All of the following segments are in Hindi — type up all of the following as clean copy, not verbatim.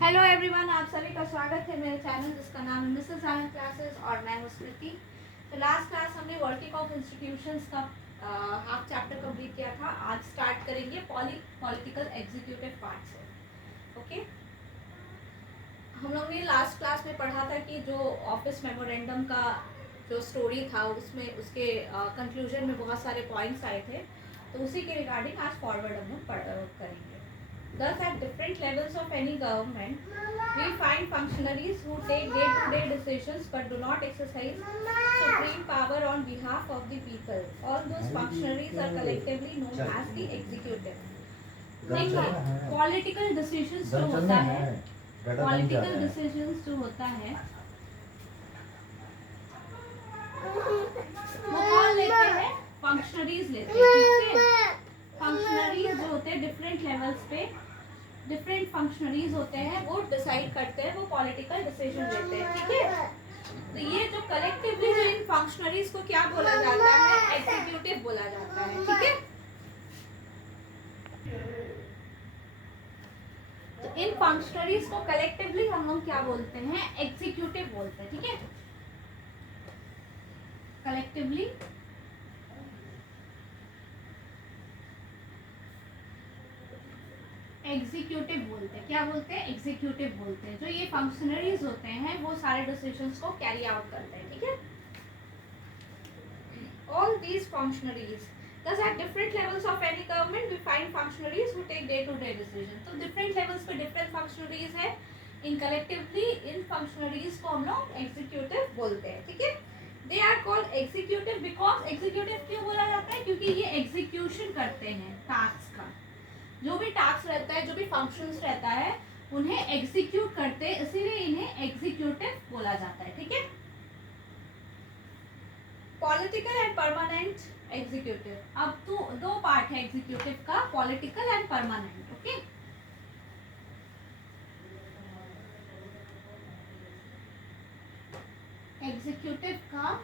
हेलो एवरीवन, आप सभी का स्वागत है मेरे चैनल जिसका नाम है मिसेस आनंद क्लासेस और मैं हूँ स्मृति। तो लास्ट क्लास हमने वर्किंग ऑफ इंस्टीट्यूशंस का हाफ चैप्टर कंप्लीट किया था। आज स्टार्ट करेंगे पॉलिटिकल एग्जीक्यूटिव पार्ट से। ओके, हम लोग ने लास्ट क्लास में पढ़ा था कि जो ऑफिस मेमोरेंडम का जो स्टोरी था उसमें उसके कंक्लूजन में बहुत सारे पॉइंट्स आए थे, तो उसी के रिगार्डिंग आज फॉरवर्ड हम लोग करेंगे। Thus, at different levels of any government, we find functionaries who take day-to-day decisions but do not exercise supreme power on behalf of the people. All those functionaries are collectively known as the executive. देखिए, पॉलिटिकल डिसीजंस जो होता है, पॉलिटिकल डिसीजंस जो होता है वो कौन लेते हैं? फंक्शनरीज लेते हैं। ठीक है, फंक्शनरीज जो होते हैं डिफरेंट लेवल्स पे, डिफरेंट फंक्शनरीज होते हैं, वो डिसाइड करते हैं, वो पॉलिटिकल डिसीजन लेते हैं। ठीक है, तो ये जो कलेक्टिवली जो इन फंक्शनरीज को क्या बोला जाता है? एग्जीक्यूटिव बोला जाता है। ठीक है, तो इन फंक्शनरीज को कलेक्टिवली हम लोग क्या बोलते हैं? एग्जीक्यूटिव बोलते हैं। ठीक है, कलेक्टिवली एग्जीक्यूटिव बोलते हैं। क्या बोलते हैं? एग्जीक्यूटिव बोलते हैं। जो ये फंक्शनरीज होते हैं वो सारे डिसीजंस को कैरी आउट करते हैं। ठीक है, all these functionaries, thus at different levels of any government we find functionaries who take day to day decisions. तो different levels पे different functionaries है। इन collectively इन functionaries को हम लोग executive बोलते हैं। ठीक है, they are called executive because executive क्यों बोला जाता है? क्योंकि ये execution करते हैं टास्क का। जो भी टास्क रहता है, जो भी फंक्शंस रहता है, उन्हें एग्जीक्यूट करते हैं, इसीलिए इन्हें एग्जीक्यूटिव बोला जाता है। ठीक है, पॉलिटिकल एंड परमानेंट एग्जीक्यूटिव। अब तो दो पार्ट है एग्जीक्यूटिव का, political and permanent. Okay, executive का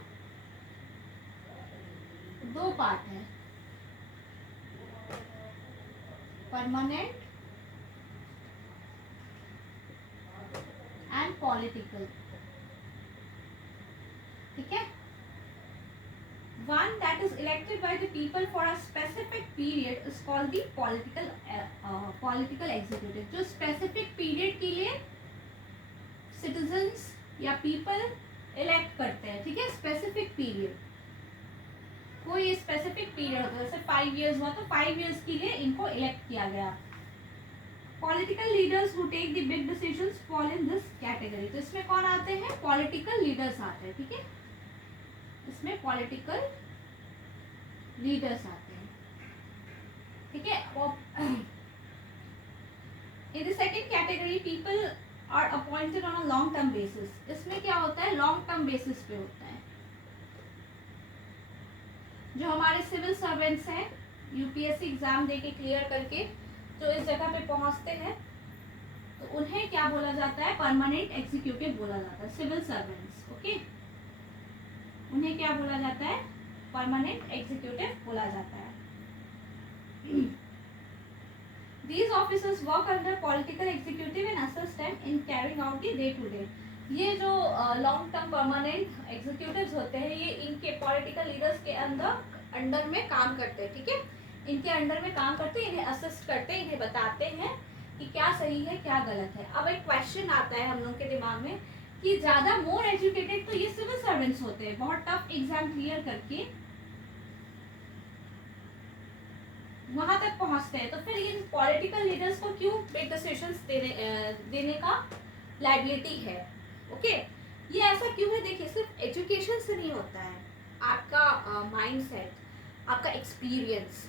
दो पार्ट है, परमानेंट एंड पॉलिटिकल। ठीक है, one that is elected by the people for a specific period is called the political executive। जो specific period के लिए citizens या people elect करते हैं। ठीक है, specific period, कोई specific period होता है, जैसे 5 years हुआ तो 5 years के लिए इनको elect किया गया। Political leaders who take the big decisions fall in this category। तो इसमें कौन आते हैं? Political leaders आते हैं। ठीक है, इसमें पॉलिटिकल लीडर्स आते हैं। ठीक है, in the second category people are appointed on a long term basis. इसमें क्या होता है? लॉन्ग टर्म बेसिस पे होता है। जो हमारे सिविल सर्वेंट्स हैं, यूपीएससी एग्जाम देके क्लियर करके जो इस जगह पे पहुंचते हैं, तो उन्हें क्या बोला जाता है? परमानेंट एग्जीक्यूटिव बोला जाता है। सिविल सर्वेंट्स, ओके, उन्हें क्या बोला जाता है? परमानेंट एग्जीक्यूटिव बोला जाता है। These officers work under political executive and assist them in carrying out the day to day। ये जो लॉन्ग टर्म परमानेंट एग्जीक्यूटिव्स होते हैं, ये इनके पॉलिटिकल लीडर्स के अंडर में काम करते हैं। ठीक है, इनके अंडर में काम करते हैं, इन्हें असिस्ट करते हैं, इन्हें बताते हैं कि क्या सही है क्या गलत है। अब एक क्वेश्चन आता है हम लोग के दिमाग में कि ज्यादा मोर एजुकेटेड तो ये सिविल सर्वेंट्स होते हैं, बहुत टफ एग्जाम क्लियर करके वहां तक पहुंचते हैं, तो फिर इन पॉलिटिकल लीडर्स को क्यों बिग डिसीजंस देने का लायबिलिटी है? ओके, ये ऐसा क्यों है? देखिए, सिर्फ एजुकेशन से नहीं होता है, आपका माइंडसेट, आपका एक्सपीरियंस,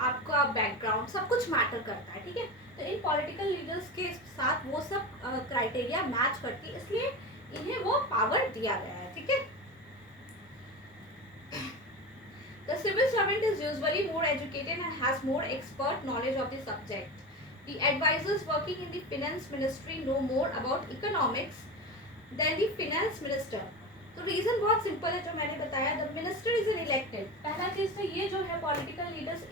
आपका बैकग्राउंड, सब कुछ मैटर करता है। ठीक है, तो इन पॉलिटिकल लीडर्स के साथ वो सब क्राइटेरिया मैच करती है, इसलिए इन्हें वो पावर दिया गया है। ठीक है, the civil servant is usually more educated and has more expert knowledge of the subject। The advisors working in the finance ministry know more about economics than the finance minister। तो रीजन बहुत सिंपल है, जो मैंने बताया, the minister is an elected. पहला चीज तो ये जो है पॉलिटिकल लीडर्स,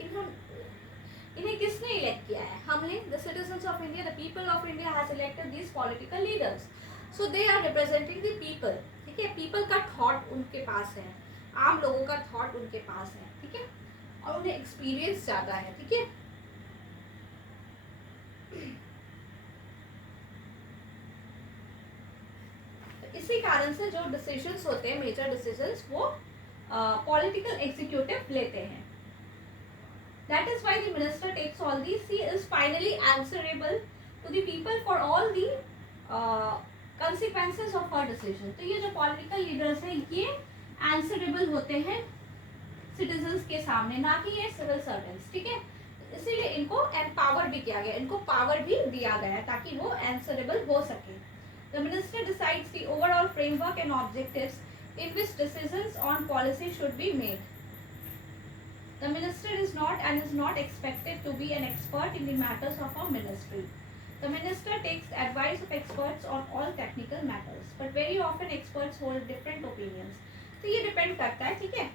इन्हें किसने इलेक्ट किया है? हमने, the citizens of India, the people of India has elected these political leaders, so they are representing the people. ठीक है, पीपल का थॉट उनके पास है, आम लोगों का थॉट उनके पास है। ठीक है, और उन्हें एक्सपीरियंस ज्यादा है। ठीक है, इसी कारण से जो डिसीजंस होते हैं, मेजर डिसीजंस, वो पॉलिटिकल एग्जीक्यूटिव लेते हैं। That is why the minister takes all these. He is finally answerable to the people for all the consequences of her decision. तो ये जो political leaders हैं, ये answerable होते हैं citizens के सामने, ना कि ये civil servants। ठीक है, इसीलिए इनको empower भी किया गया, इनको power भी दिया गया ताकि वो answerable हो सके। The minister decides the overall framework and objectives in which decisions on policy should be made. The minister is not and is not expected to be an expert in the matters of a ministry. The minister takes advice of experts on all technical matters, but very often experts hold different opinions. तो ये डिपेंड करता है। ठीक है,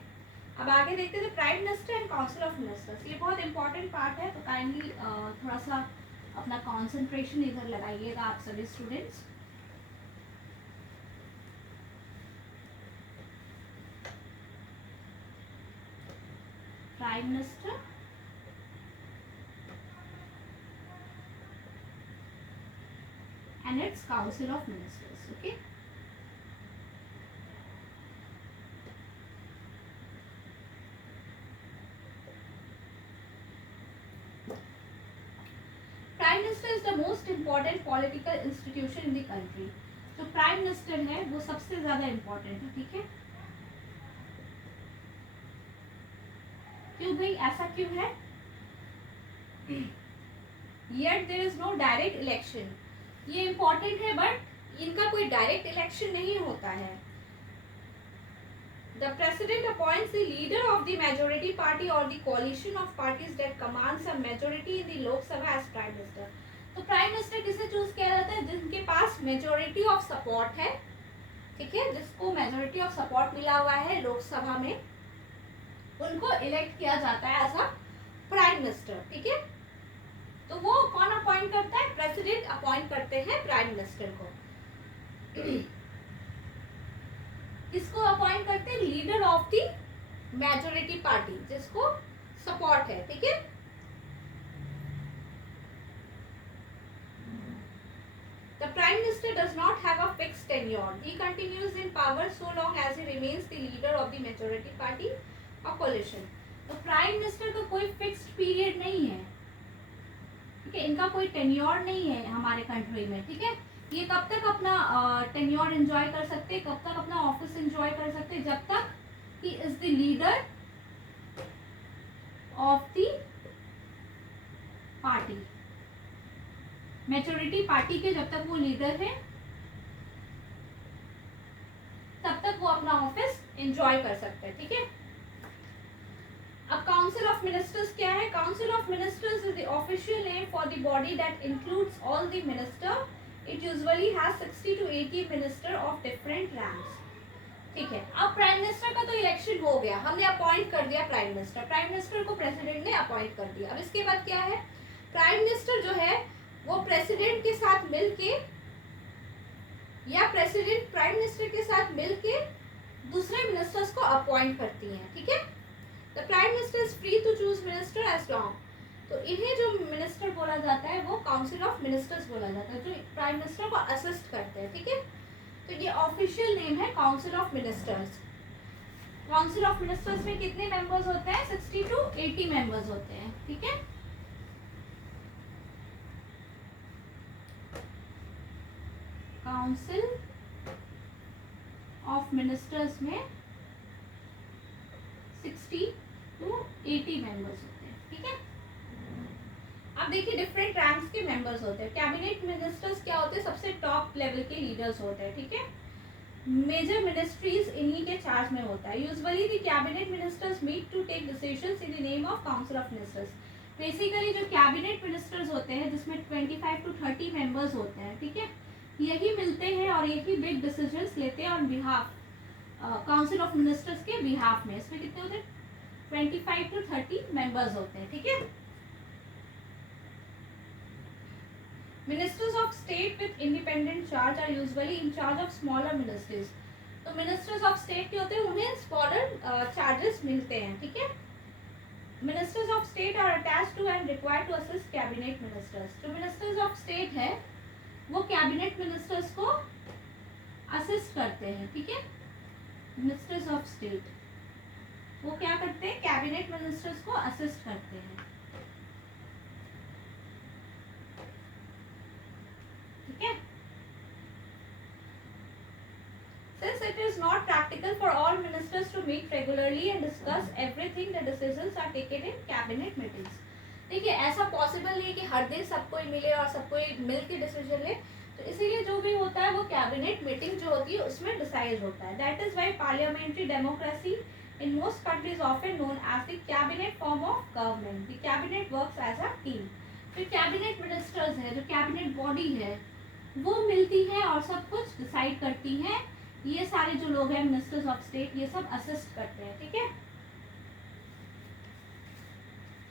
अब आगे देखते हैं prime minister and council of ministers. ये बहुत इंपॉर्टेंट पार्ट है, तो काइंडली थोड़ा सा अपना कॉन्सेंट्रेशन इधर लगाइएगा आप सभी students. Prime Minister and its Council of Ministers. Okay. Prime Minister is the most important political institution in the country. जो प्राइम मिनिस्टर है वो सबसे ज्यादा इम्पोर्टेंट है। ठीक है, क्यों भाई, ऐसा क्यों है? Yet there is no direct election. ये इम्पोर्टेंट है बट इनका कोई डायरेक्ट इलेक्शन नहीं होता है। The president appoints the leader of the majority party or the coalition of parties that commands a majority in the Lok Sabha as prime minister. तो प्राइम मिनिस्टर किसे चूज किया जाता है? जिनके पास मेजोरिटी ऑफ सपोर्ट है। ठीक है, जिसको मेजोरिटी ऑफ सपोर्ट मिला हुआ है लोकसभा में, उनको इलेक्ट किया जाता है एज अ प्राइम मिनिस्टर। ठीक है, तो वो कौन अपॉइंट करता है? प्रेसिडेंट अपॉइंट करते हैं प्राइम मिनिस्टर को। किसको अपॉइंट करते हैं? Leader of the majority party, जिसको सपोर्ट है। ठीक है, The Prime Minister does not have a fixed tenure. He continues in power so long as he remains the leader of the majority party or coalition. तो प्राइम मिनिस्टर का कोई फिक्स्ड पीरियड नहीं है। ठीक है, इनका कोई टेन्योर नहीं है हमारे कंट्री में। ठीक है, ये कब तक अपना टेन्योर एंजॉय कर सकते, कब तक अपना ऑफिस एंजॉय कर सकते? जब तक he is the leader of the party, majority party के जब तक वो लीडर है तब तक वो अपना ऑफिस एंजॉय कर सकते हैं। ठीक है, अब काउंसिल ऑफ मिनिस्टर्स क्या है? Council of ministers is the official name for the body that includes all the minister. It usually has 60 to 80 minister of different ranks. ठीक है, अब प्राइम मिनिस्टर का तो इलेक्शन हो गया, हमने अपॉइंट कर दिया प्राइम मिनिस्टर, प्राइम मिनिस्टर को प्रेसिडेंट ने अपॉइंट कर दिया। अब इसके बाद क्या है? प्राइम मिनिस्टर जो है वो प्रेसिडेंट के साथ मिलके या प्रेसिडेंट प्राइम मिनिस्टर के साथ मिलके दूसरे मिनिस्टर्स को अपॉइंट करती हैं। ठीक है, the prime minister is free to choose minister as long. तो इन्हें जो मिनिस्टर बोला जाता है वो काउंसिल ऑफ मिनिस्टर्स बोला जाता है, जो प्राइम मिनिस्टर को असिस्ट करते हैं। ठीक है, तो ये ऑफिशियल नेम है council of ministers. Council of ministers में कितने मेंबर्स होते हैं? 60 to 80 मेंबर्स होते हैं। ठीक है, काउंसिल ऑफ मिनिस्टर्स में 60 to 80 मेंबर्स होते हैं। ठीक है, अब देखिए डिफरेंट रैंक्स के मेंबर्स होते हैं। कैबिनेट मिनिस्टर्स क्या होते हैं? सबसे टॉप लेवल के लीडर्स होते हैं। ठीक है, मेजर मिनिस्ट्रीज इन्हीं के चार्ज में होता है। Usually the cabinet ministers meet to take decisions in the name of council of ministers. Basically जो कैबिनेट मिनिस्टर्स होते हैं जिसमें 25 to 30 मेंबर्स होते हैं, ठीक है, यही मिलते हैं और यही बिग डिसीजंस लेते हैं on behalf council of ministers के बिहाफ में। इसमें कितने होते हैं? 25 to 30 मेंबर्स होते हैं। ठीक है, ministers of state with independent charge are usually in charge of smaller ministries. तो मिनिस्टर्स ऑफ स्टेट के होते हैं, उन्हें स्मॉलर चार्जेस मिलते हैं, ठीक है। Ministers of state are attached to and required to assist cabinet ministers. जो मिनिस्टर्स ऑफ स्टेट है वो कैबिनेट मिनिस्टर्स को असिस्ट करते हैं, ठीक है। मिनिस्टर्स ऑफ स्टेट वो क्या करते हैं, कैबिनेट मिनिस्टर्स को असिस्ट करते हैं, ठीक है। Since it is not practical for all ministers to meet regularly and discuss everything, the decisions are taken in cabinet meetings. देखिए ऐसा पॉसिबल नहीं कि हर दिन सबको मिले और सबको मिल के डिसीजन ले, तो इसीलिए जो भी होता है वो कैबिनेट मीटिंग जो होती है उसमें डिसाइड होता है। That is why parliamentary democracy in most countries often known as the cabinet form of government. The cabinet works as a team. फिर कैबिनेट मिनिस्टर्स है, जो कैबिनेट बॉडी है वो मिलती है और सब कुछ डिसाइड करती है। ये सारे जो लोग हैं मिनिस्टर्स ऑफ स्टेट ये सब असिस्ट करते हैं, ठीक है।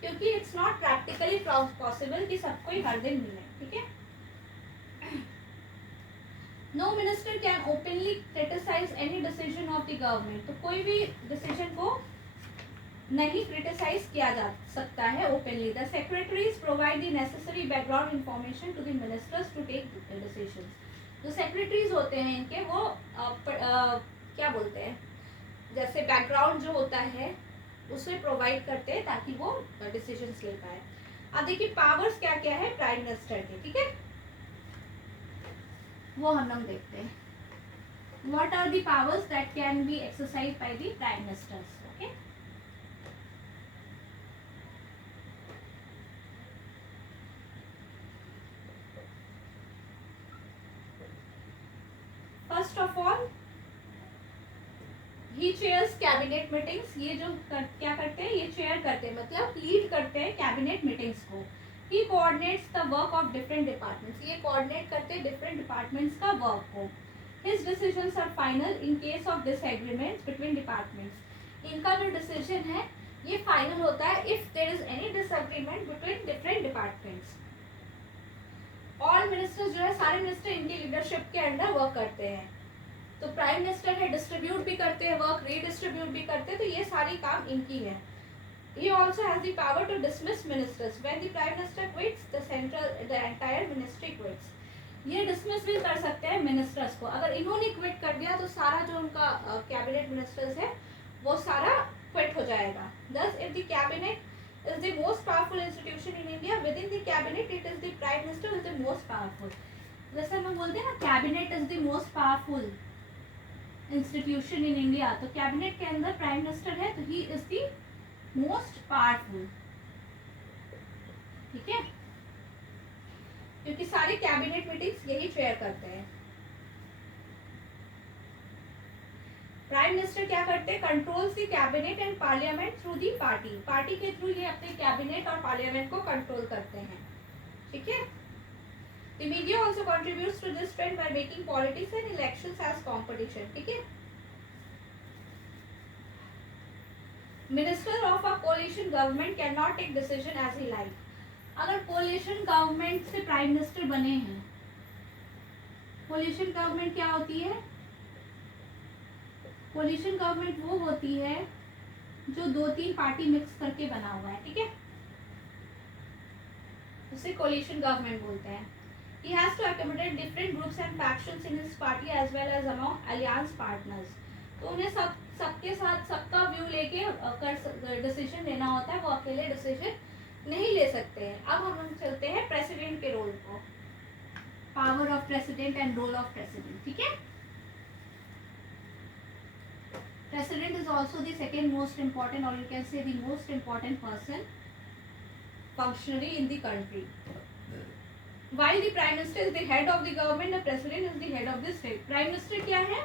क्योंकि इट्स नॉट प्रैक्टिकली पॉसिबल कि सबको ही हर दिन मिले, ठीक है। No minister can openly criticise any decision of the government. तो कोई भी डिसीजन को नहीं क्रिटिसाइज किया जा सकता है openly. The secretaries provide the necessary background information to the ministers to take decisions. जो सेक्रेटरीज होते हैं इनके वो क्या बोलते हैं, जैसे बैकग्राउंड जो होता है उसे प्रोवाइड करते हैं ताकि वो डिसीजंस ले पाए। अब देखिए पावर्स क्या क्या है प्राइम मिनिस्टर के, ठीक है, वो हम लोग देखते हैं। What are the powers that can be exercise by the prime ministers, okay. First of all he chairs cabinet meetings. ये जो क्या करते हैं, ये चेयर करते हैं, मतलब लीड करते हैं कैबिनेट मीटिंग्स को। ही coordinates the work of different departments. ये कोऑर्डिनेट करते हैं डिफरेंट डिपार्टमेंट्स का वर्क को। His decisions are final in case of disagreements between departments. इनका जो डिसीजन है ये फाइनल होता है if there is any disagreement between different departments. All ministers जो है सारे मिनिस्टर इनकी लीडरशिप के अंडर वर्क करते हैं। तो प्राइम मिनिस्टर है, डिस्ट्रीब्यूट भी करते हैं वर्क, रीडिस्ट्रीब्यूट भी करते हैं, तो ये सारी काम इनकी है। He also has the power to dismiss ministers. When the prime minister quits, the entire ministry quits. ये डिसमिस भी कर सकते हैं मिनिस्टर्स को। अगर इन्होंने क्विट कर दिया तो सारा जो उनका कैबिनेट मिनिस्टर्स है वो सारा क्विट हो जाएगा। Thus, if the cabinet is the most powerful institution in India, within the cabinet it is the prime minister who is the most powerful. जैसे हम बोलते हैं ना cabinet is the most powerful institution in India, तो कैबिनेट के अंदर प्राइम मिनिस्टर है तो he is the most powerful, ठीक है, क्योंकि सारे कैबिनेट मीटिंग्स यही चेयर करते हैं। प्राइम मिनिस्टर क्या करते हैं, controls the cabinet and parliament through the party. Party के थ्रू ये अपने कैबिनेट और पार्लियामेंट को कंट्रोल करते हैं, ठीक है। The media also contributes to this trend by making politics and elections as competition, ठीक है। Minister of a coalition government cannot take decision as he like. अगर कोलिशन गवर्नमेंट से प्राइम मिनिस्टर बने हैं, कोलिशन गवर्नमेंट क्या होती है, कोलिशन गवर्नमेंट वो होती है जो 2-3 पार्टी मिक्स करके बना हुआ है, ठीक है, उसे कोलिशन गवर्नमेंट बोलते हैं। He has to accommodate different groups and factions in his party as well as among alliance partners. तो उन्हें सबके साथ सबका व्यू लेके डिसीजन लेना होता है, वो अकेले डिसीजन नहीं ले सकते हैं। अब हम चलते हैं प्रेसिडेंट के रोल को, power of president and role of president, ठीक है। President is also the second most important or you can say the most important person functionary in the country. While the prime minister is the head of the government, the president is the head of the state. Prime minister क्या है,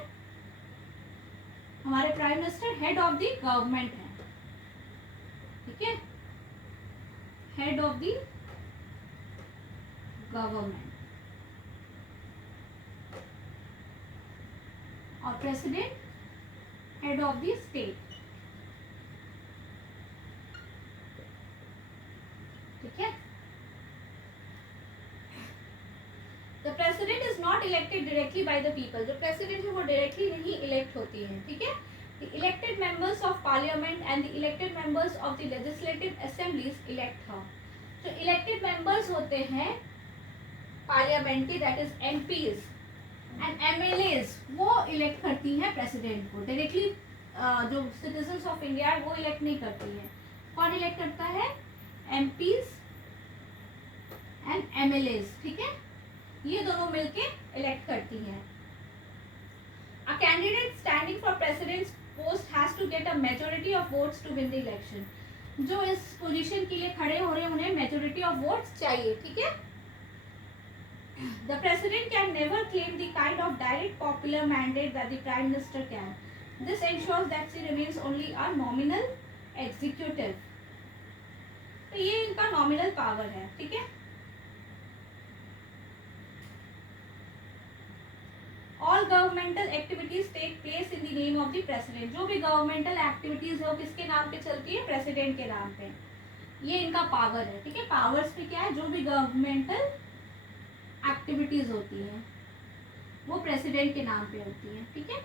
हमारे prime minister head of the government है, ठीक है, हेड ऑफ द गवर्नमेंट, और president head of the state, ठीक है। Elected directly by the people, जो प्रेसिडेंट है वो डायरेक्टली नहीं इलेक्ट होती है, ठीक है। The elected members of parliament and the elected members of the legislative assemblies elect her. जो इलेक्टेड मेंबर्स होते हैं पार्लियामेंट के, that is MPs and MLAs, वो इलेक्ट करती हैं प्रेसिडेंट को डायरेक्टली। जो सिटीजन्स ऑफ इंडिया वो इलेक्ट नहीं करती है। कौन इलेक्ट करता है? एमपीज एंड एमएलएज, ठीक है, ये दोनों मिलके इलेक्ट करती हैं। A candidate standing for presidents post has to get a majority of votes to win the election. जो इस पोजीशन के लिए खड़े हो रहे हैं उन्हें मेजॉरिटी ऑफ वोट्स चाहिए, ठीक है। The president can never claim the kind of direct popular mandate that the prime minister can. This ensures that she remains only a nominal executive. तो ये इनका nominal power है, ठीक है। All governmental activities take place in the name of the president. जो भी governmental activities है वो किसके नाम पे चलती है? president के नाम पे। ये इनका power है, ठीक है। powers में क्या है? जो भी governmental एक्टिविटीज होती हैं वो प्रेसिडेंट के नाम पे होती हैं, ठीक है।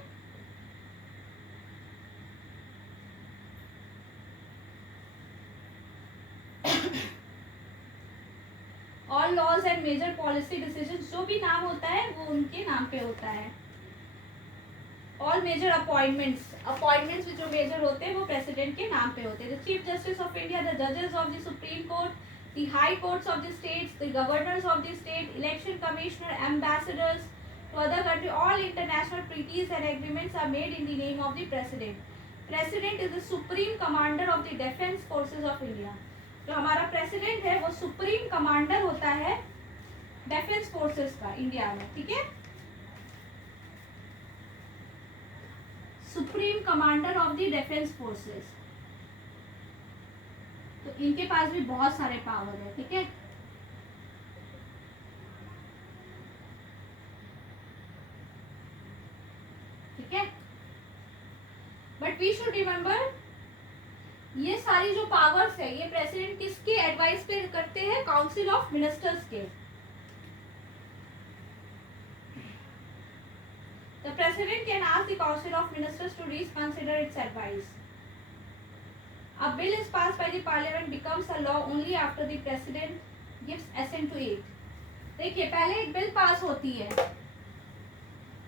All laws and major policy decisions, जो भी नाम होता है वो उनके नाम पे होता है। ऑल मेजर अपॉइंटमेंट्स जो मेजर होते हैं वो प्रेसिडेंट के नाम पे होते हैं। The chief justice of India, the जजेस of the supreme court, the high courts of the states, the governors of the state, election commissioner, ambassadors to other country, all international treaties and agreements are made in the name of the president. President is the supreme commander of the defense forces of India. जो हमारा president है वो supreme commander होता है defense forces का इंडिया में, ठीक है। supreme commander of the defense forces, तो इनके पास भी बहुत सारे पावर है, ठीक है। ठीक है, बट वी शुड रिमेम्बर ये सारी जो पावर्स है ये प्रेसिडेंट किसके एडवाइस पे करते हैं? काउंसिल ऑफ मिनिस्टर्स के। The president can ask the council of ministers to reconsider its advice. A bill is passed by the parliament becomes a law only after the president gives assent to it. देखिए, पहले एक बिल पास होती है,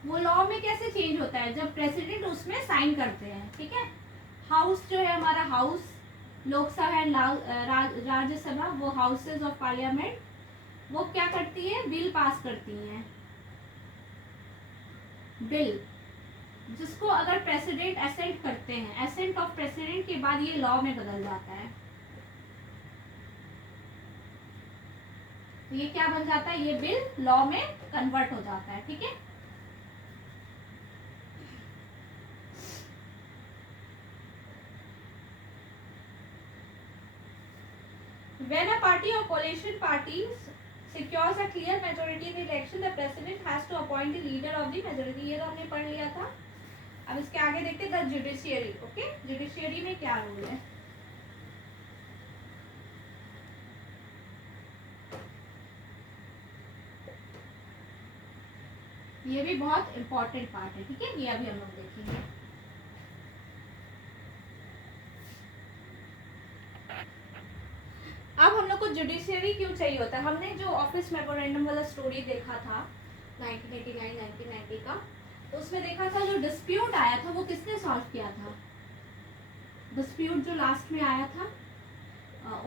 वो लॉ में कैसे चेंज होता है? जब प्रेसिडेंट उसमें साइन करते हैं, ठीक है। हाउस जो है हमारा हाउस, लोकसभा एंड राज्यसभा, वो हाउसेज ऑफ पार्लियामेंट, वो क्या करती है? बिल पास करती हैं। बिल जिसको अगर प्रेसिडेंट असेंट करते हैं, असेंट ऑफ प्रेसिडेंट के बाद ये लॉ में बदल जाता है। तो ये क्या बन जाता है? ये बिल लॉ में कन्वर्ट हो जाता है, ठीक है। When a party or coalition parties secures a clear majority in the election, the president has to appoint the leader of the majority. ये तो हमने पढ़ लिया था। अब इसके आगे देखते हैं द जुडिशियरी। ओके, जुडिशियरी में क्या रोल है? ये भी बहुत इंपॉर्टेंट पार्ट है, ठीक है। ये अभी हम लोग देखेंगे। अब हम लोग को जुडिशियरी क्यों चाहिए होता है? हमने जो ऑफिस मेमोरेंडम वाला स्टोरी देखा था 1989-1990 का, उसमें देखा था जो डिस्प्यूट आया था वो किसने सॉल्व किया था? डिस्प्यूट जो लास्ट में आया था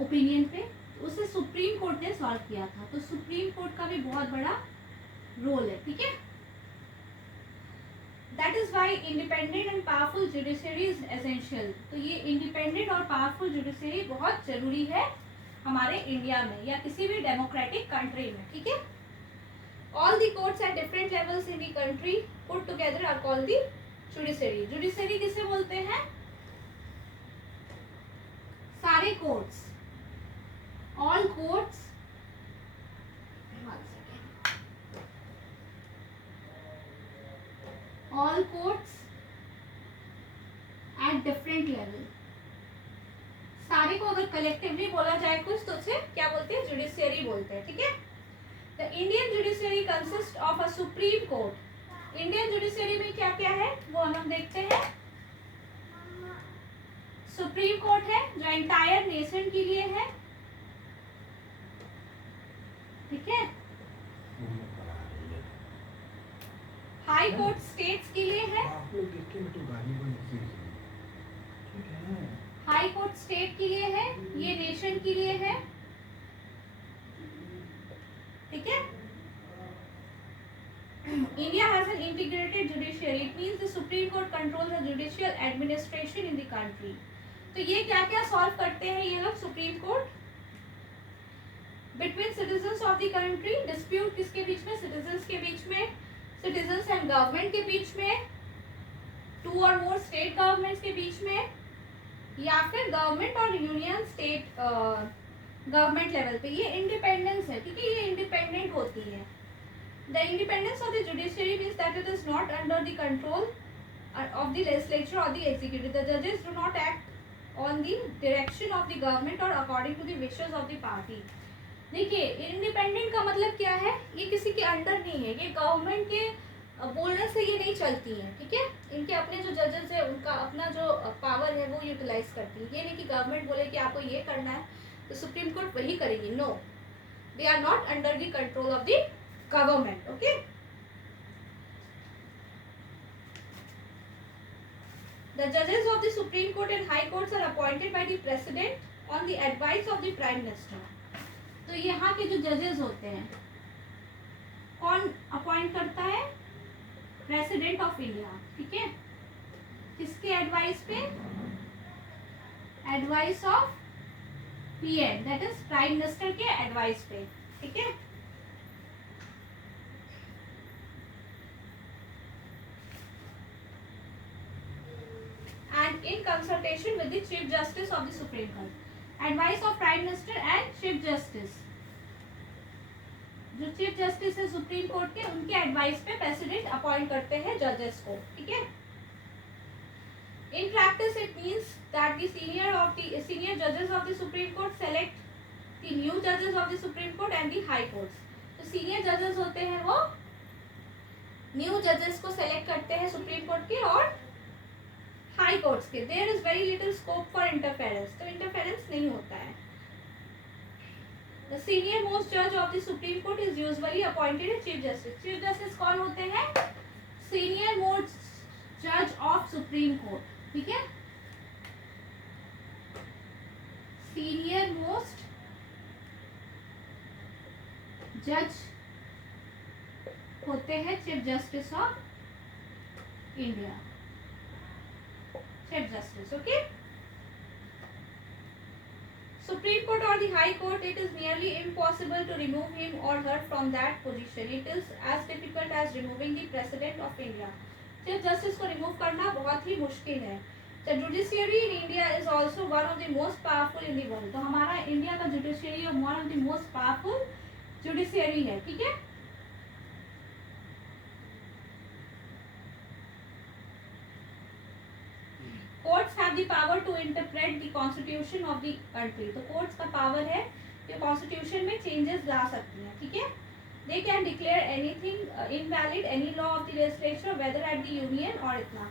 ओपिनियन पे, उसे सुप्रीम कोर्ट ने सॉल्व किया था। तो सुप्रीम कोर्ट का भी बहुत बड़ा रोल है, ठीक है। That is why independent and powerful judiciary is essential. तो ये इंडिपेंडेंट और पावरफुल जुडिशरी बहुत जरूरी है हमारे इंडिया में या किसी भी डेमोक्रेटिक कंट्री में, ठीक है। All the courts at different levels in the country put together are called the judiciary. Judiciary किसे बोलते हैं? सारे courts, all courts, all courts at different level. सारे को अगर कलेक्टिवली बोला जाए कुछ तो उसे क्या बोलते हैं? जुडिशियरी बोलते हैं, ठीक है। The Indian judiciary consist of a supreme court. Indian judiciary में क्या क्या है वो हम देखते हैं। सुप्रीम कोर्ट है जो एंटायर नेशन के लिए है, ठीक है। हाई कोर्ट स्टेट्स के लिए है। हाई कोर्ट स्टेट के लिए है, ये नेशन के लिए है, ठीक है। India has an integrated judiciary. It means the Supreme Court controls the judicial administration in the country. तो ये क्या क्या सॉल्व करते हैं ये लोग supreme court. Between citizens of the country, dispute किसके बीच में, सिटीजन्स के बीच में, सिटीजन्स एंड गवर्नमेंट के बीच में, टू और मोर स्टेट गवर्नमेंट्स के बीच में, या फिर गवर्नमेंट और यूनियन स्टेट गवर्नमेंट लेवल पे। ये इंडिपेंडेंस है, ठीक है, ये इंडिपेंडेंट होती है। The independence of the judiciary means that it is not under the control of the legislature or the executive. The judges do not act on the direction of the government or according to the wishes of the party. देखिए इंडिपेंडेंट का मतलब क्या है, ये किसी के अंडर नहीं है, ये गवर्नमेंट के बोलने से ये नहीं चलती हैं, ठीक है। इनके अपने जो जजेस है उनका अपना जो पावर है वो यूटिलाइज करती है। ये नहीं कि गवर्नमेंट बोले कि आपको ये करना है तो सुप्रीम कोर्ट वही करेगी, no, they are not under the control of the government, okay. The judges of the Supreme Court and High Courts are appointed by the President on the advice of the Prime Minister. तो यहाँ के जो जजेस होते हैं कौन अपॉइंट करता है, प्रेसिडेंट ऑफ इंडिया, ठीक है। किसके एडवाइस पे, advice of PM, that is prime minister के एडवाइस पे, ठीक है। And in consultation with the Chief Justice of the Supreme Court, advice of Prime Minister and Chief Justice, जो चीफ जस्टिस है सुप्रीम कोर्ट के, उनके एडवाइस पे प्रेसिडेंट अपॉइंट करते हैं जजेस को, ठीक है। In practice, it means that the senior judges of the Supreme Court select the new judges of the Supreme Court and the High Courts. तो senior judges होते हैं वो new judges को select करते हैं सुप्रीम कोर्ट के और हाई कोर्ट्स के। There is very little scope for interference, तो इंटरफेरेंस नहीं होता है। द सीनियर मोस्ट जज of the supreme court is usually appointed as chief justice. Chief justice कौन होते हैं, सीनियर मोस्ट जज ऑफ सुप्रीम कोर्ट, ठीक है। सीनियर मोस्ट जज होते हैं chief justice of India, Chief Justice, okay. Supreme Court or the High Court, it is nearly impossible to remove him or her from that position. It is as difficult as removing the President of India. Chief Justice को remove करना बहुत ही मुश्किल है। The judiciary in India is also one of the most powerful in the world. तो हमारा इंडिया का judiciary one of the most powerful judiciary है, ठीक है। Courts have the power to interpret the constitution of the country. तो courts का power है कि constitution में changes ला सकती हैं, ठीक है। They can declare anything invalid, any law of the legislature, whether at the union or इतना,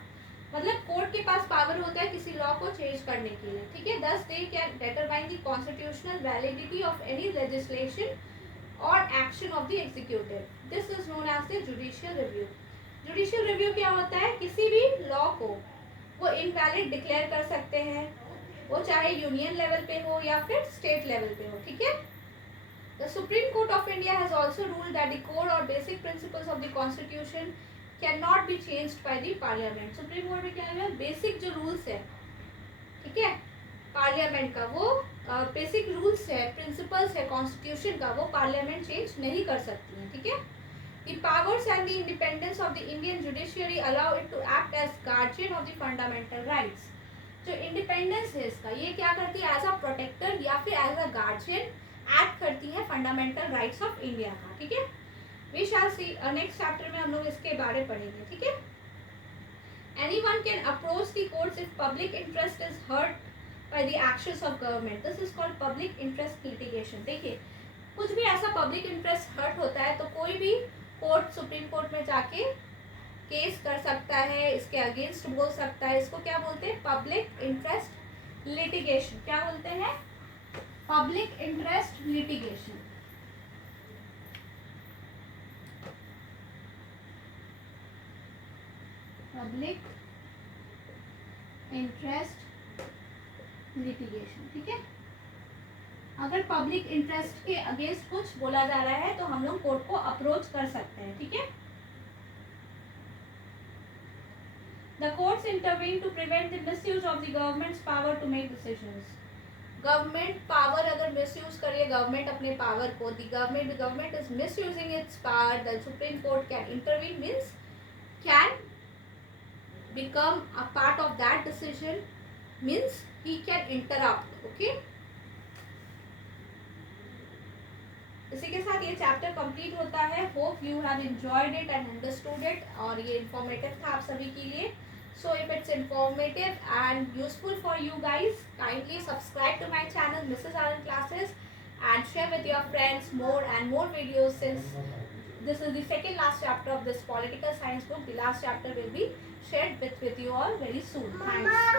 मतलब कोर्ट के पास पावर होता है किसी लॉ को चेंज करने के लिए, ठीक है। Thus they can determine the constitutional validity of any legislation or action of the executive. This is known as the judicial review. Judicial review क्या होता है, किसी भी लॉ को वो इनवैलिड डिक्लेयर कर सकते हैं, वो चाहे यूनियन लेवल पे हो या फिर स्टेट लेवल पे हो, ठीक है। The supreme court of India has also ruled that the core और basic principles of the constitution can not be changed by the parliament. Supreme court में क्या है, बेसिक जो रूल्स है, ठीक है, पार्लियामेंट का, वो बेसिक रूल्स है, प्रिंसिपल्स है कॉन्स्टिट्यूशन का, वो पार्लियामेंट चेंज नहीं कर सकती है, ठीक है। The powers and the independence of the Indian judiciary allow it to act as guardian of the fundamental rights. जो इंडिपेंडेंस है इसका, ये क्या करती है, एज अ प्रोटेक्टर या फिर एज अ गार्जियन एक्ट करती है फंडामेंटल राइट्स ऑफ इंडिया का, ठीक है। We shall see next chapter में हम लोग इसके बारे पढ़ेंगे, ठीक है। Anyone can approach the courts if public interest is hurt by the actions of government. This is called public interest litigation. देखिए कुछ भी ऐसा पब्लिक इंटरेस्ट हर्ट होता है तो कोई भी कोर्ट, सुप्रीम कोर्ट में जाके केस कर सकता है, इसके अगेंस्ट बोल सकता है। इसको क्या बोलते हैं? Public interest litigation. क्या बोलते हैं? Public interest litigation. Public interest litigation, ठीक है। अगर पब्लिक इंटरेस्ट के अगेंस्ट कुछ बोला जा रहा है तो हम लोग कोर्ट को अप्रोच कर सकते हैं, ठीक है। The courts intervene to prevent the misuse of the government's power to make decisions. Government power अगर मिसयूज करे गवर्नमेंट अपने पावर को, the government is misusing its power, the Supreme Court can intervene, means can become a part of that decision, means he can interrupt, okay। इसी के साथ ये चैप्टर कंप्लीट होता है। Hope you have enjoyed it and understood it, और ये इन्फॉर्मेटिव था आप सभी के लिए। So if it's informative and useful for you guys, kindly subscribe to my channel Mrs. Anand Classes and share with your friends more and more videos, since this is the second last chapter of this political science book. The last chapter will be shared with you all very soon. Thanks.